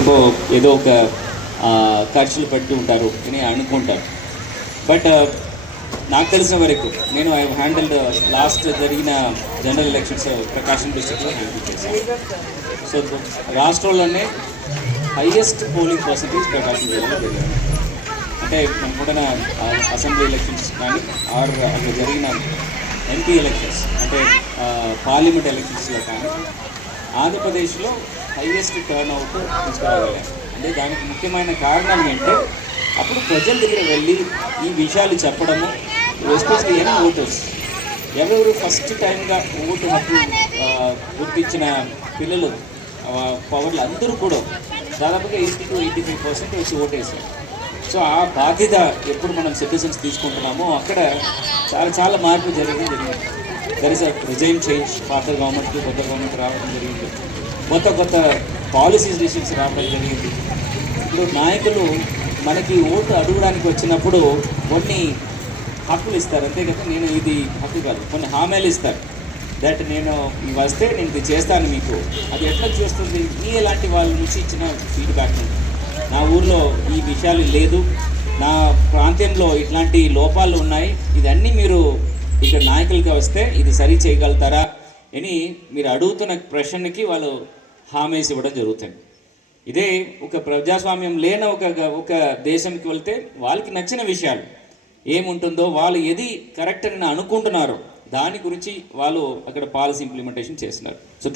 దేనికో ఏదో ఒక ఖర్చులు పెట్టి ఉంటారు అని అనుకుంటారు. బట్ నాకు తెలిసిన వరకు నేను ఐ హ్యాండిల్డ్ లాస్ట్ జరిగిన జనరల్ ఎలక్షన్స్ ప్రకాశం డిస్ట్రిక్ట్లో హ్యాండిల్ చేశాను. సో రాష్ట్రంలోనే హైయెస్ట్ పోలింగ్ పర్సంటేజ్ ప్రకాశం జిల్లాలో జరిగింది. అంటే మనకున్న అసెంబ్లీ ఎలక్షన్స్ కానీ ఆర్ అక్కడ జరిగిన ఎంపీ ఎలక్షన్స్ అంటే పార్లమెంట్ ఎలక్షన్స్లో కానీ ఆంధ్రప్రదేశ్లో హైయెస్ట్ టర్న్ అవుట్ తీసుకురాగలిగాం. అంటే దానికి ముఖ్యమైన కారణం ఏంటంటే అప్పుడు ప్రజల దగ్గర వెళ్ళి ఈ విషయాలు చెప్పడము, ఎస్పెషల్లీ యంగ్ ఓటర్స్ ఎవరెవరు ఫస్ట్ టైంగా ఓటు హక్కు గుర్తించిన పిల్లలు పవర్లు అందరూ కూడా దాదాపుగా 80-85% వచ్చి ఓటేసారు. సో ఆ బాధ్యత ఎప్పుడు మనం సిటిజన్స్ తీసుకుంటున్నామో అక్కడ చాలా మార్పు జరిగింది. There is a regime change. పాత గవర్నమెంట్కి కొత్త గవర్నమెంట్ రావడం జరిగింది, కొత్త పాలసీస్ డిసిషన్స్ రావడం జరిగింది. ఇప్పుడు నాయకులు మనకి ఓటు అడగడానికి వచ్చినప్పుడు కొన్ని హక్కులు ఇస్తారు, అంతే కదా. నేను ఇది హక్కు కాదు, కొన్ని హామీలు ఇస్తారు. దట్ నేను వస్తే నేను ఇది చేస్తాను మీకు. అది ఎట్లా చూస్తుంది? మీ ఎలాంటి వాళ్ళ నుంచి ఇచ్చిన ఫీడ్బ్యాక్ ఉంది. నా ఊర్లో ఈ విషయాలు లేదు, నా ప్రాంతంలో ఇట్లాంటి లోపాలు ఉన్నాయి, ఇదన్నీ మీరు ఇక్కడ నాయకులుగా వస్తే ఇది సరి చేయగలుగుతారా అని మీరు అడుగుతున్న ప్రశ్నకి వాళ్ళు హామీస్ ఇవ్వడం జరుగుతుంది. ఇదే ఒక ప్రజాస్వామ్యం లేని ఒక దేశంకి వెళ్తే వాళ్ళకి నచ్చిన విషయాలు ఏముంటుందో, వాళ్ళు ఏది కరెక్ట్ అని అనుకుంటున్నారో దాని గురించి వాళ్ళు అక్కడ పాలసీ ఇంప్లిమెంటేషన్ చేస్తున్నారు. సో